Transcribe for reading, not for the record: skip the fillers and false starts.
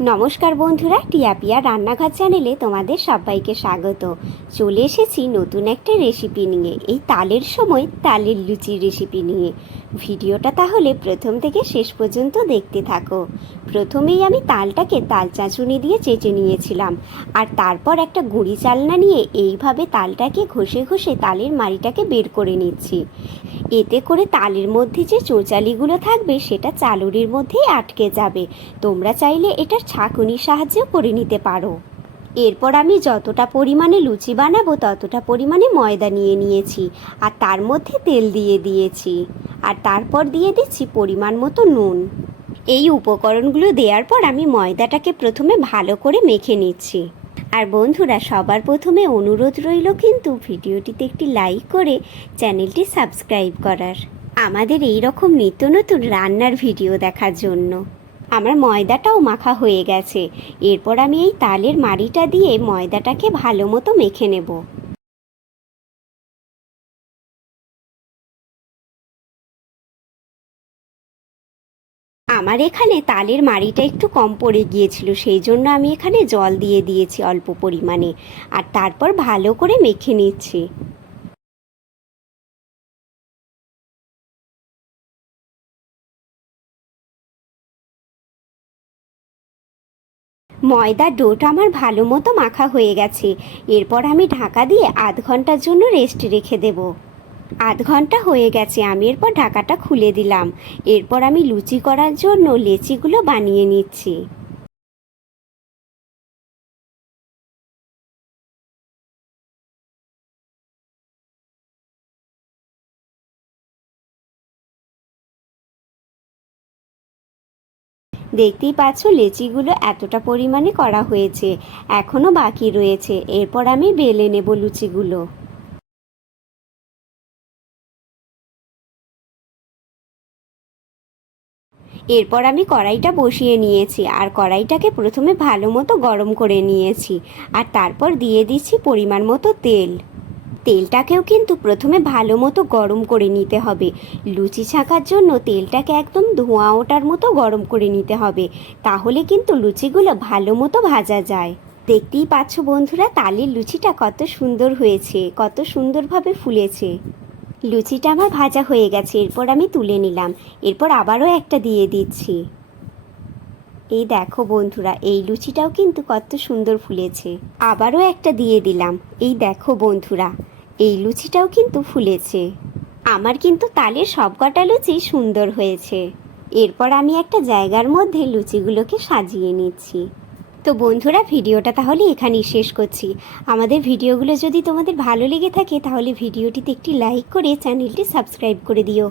নমস্কার বন্ধুরা, টিয়াপিয়া রান্নাঘর চ্যানেলে তোমাদের সবাইকে স্বাগত। চলে এসেছি নতুন একটা রেসিপি নিয়ে, এই তালের সময় তালের লুচির রেসিপি নিয়ে। ভিডিওটা তাহলে প্রথম থেকে শেষ পর্যন্ত দেখতে থাকো। প্রথমেই আমি তালটাকে তাল চাঁচুনি দিয়ে চেটে নিয়েছিলাম, আর তারপর একটা গুঁড়ি চালনা নিয়ে এইভাবে তালটাকে ঘষে ঘষে তালের মাড়িটাকে বের করে নিচ্ছি। এতে করে তালের মধ্যে যে চোচালিগুলো থাকবে সেটা চালুরির মধ্যেই আটকে যাবে। তোমরা চাইলে এটা ছাঁকুনির সাহায্যেও করে নিতে পারো। এরপর আমি যতটা পরিমাণে লুচি বানাবো ততটা পরিমাণে ময়দা নিয়ে নিয়েছি, আর তার মধ্যে তেল দিয়ে দিয়েছি, আর তারপর দিয়ে দিচ্ছি পরিমাণ মতো নুন। এই উপকরণগুলো দেওয়ার পর আমি ময়দাটাকে প্রথমে ভালো করে মেখে নিচ্ছি। আর বন্ধুরা, সবার প্রথমে অনুরোধ রইল কিন্তু ভিডিওটিতে একটি লাইক করে চ্যানেলটি সাবস্ক্রাইব করার, আমাদের এই রকম নিত্য নতুন রান্নার ভিডিও দেখার জন্য। আমার ময়দাটাও মাখা হয়ে গেছে। এরপর আমি এই তালের মাড়িটা দিয়ে ময়দাটাকে ভালো মতো মেখে নেব। আমার এখানে তালের মাড়িটা একটু কম পড়ে গিয়েছিল, সেই জন্য আমি এখানে জল দিয়ে দিয়েছি অল্প পরিমাণে, আর তারপর ভালো করে মেখে নিচ্ছি। ময়দার ডোটা আমার ভালো মতো মাখা হয়ে গেছে। এরপর আমি ঢাকা দিয়ে আধ ঘন্টার জন্য রেস্ট রেখে দেব। আধ ঘন্টা হয়ে গেছে, আমি এরপর ঢাকাটা খুলে দিলাম। এরপর আমি লুচি করার জন্য লেচিগুলো বানিয়ে নিচ্ছি। দেখতেই পাচ্ছ লেচিগুলো এতটা পরিমাণে করা হয়েছে, এখনও বাকি রয়েছে। এরপর আমি বেলে নেব লুচিগুলো। এরপর আমি কড়াইটা বসিয়ে নিয়েছি, আর কড়াইটাকে প্রথমে ভালো মতো গরম করে নিয়েছি, আর তারপর দিয়ে দিচ্ছি পরিমাণ মতো তেল। তেলটাকেও কিন্তু প্রথমে ভালো মতো গরম করে নিতে হবে। লুচি ছাঁকার জন্য তেলটাকে একদম ধোঁয়া ওঠার মতো গরম করে নিতে হবে, তাহলে কিন্তু লুচিগুলো ভালো মতো ভাজা যায়। দেখতেই পাচ্ছ বন্ধুরা, তালের লুচিটা কত সুন্দর হয়েছে, কত সুন্দরভাবে ফুলেছে। লুচিটা আমার ভাজা হয়ে গেছে, এরপর আমি তুলে নিলাম। এরপর আবারও একটা দিয়ে দিচ্ছি। এই দেখো বন্ধুরা, এই লুচিটাও কিন্তু কত সুন্দর ফুলেছে। আবারও একটা দিয়ে দিলাম। এই দেখো বন্ধুরা, এই লুচিটাও কিন্তু ফুলেছে। আমার কিন্তু তালের সবকটা লুচি সুন্দর হয়েছে। এরপর আমি একটা জায়গার মধ্যে লুচিগুলোকে সাজিয়ে নিচ্ছি। তো বন্ধুরা, ভিডিওটা তাহলে এখানেই শেষ করছি। আমাদের ভিডিওগুলো যদি তোমাদের ভালো লেগে থাকে তাহলে ভিডিওটিতে একটি লাইক করে চ্যানেলটি সাবস্ক্রাইব করে দিও।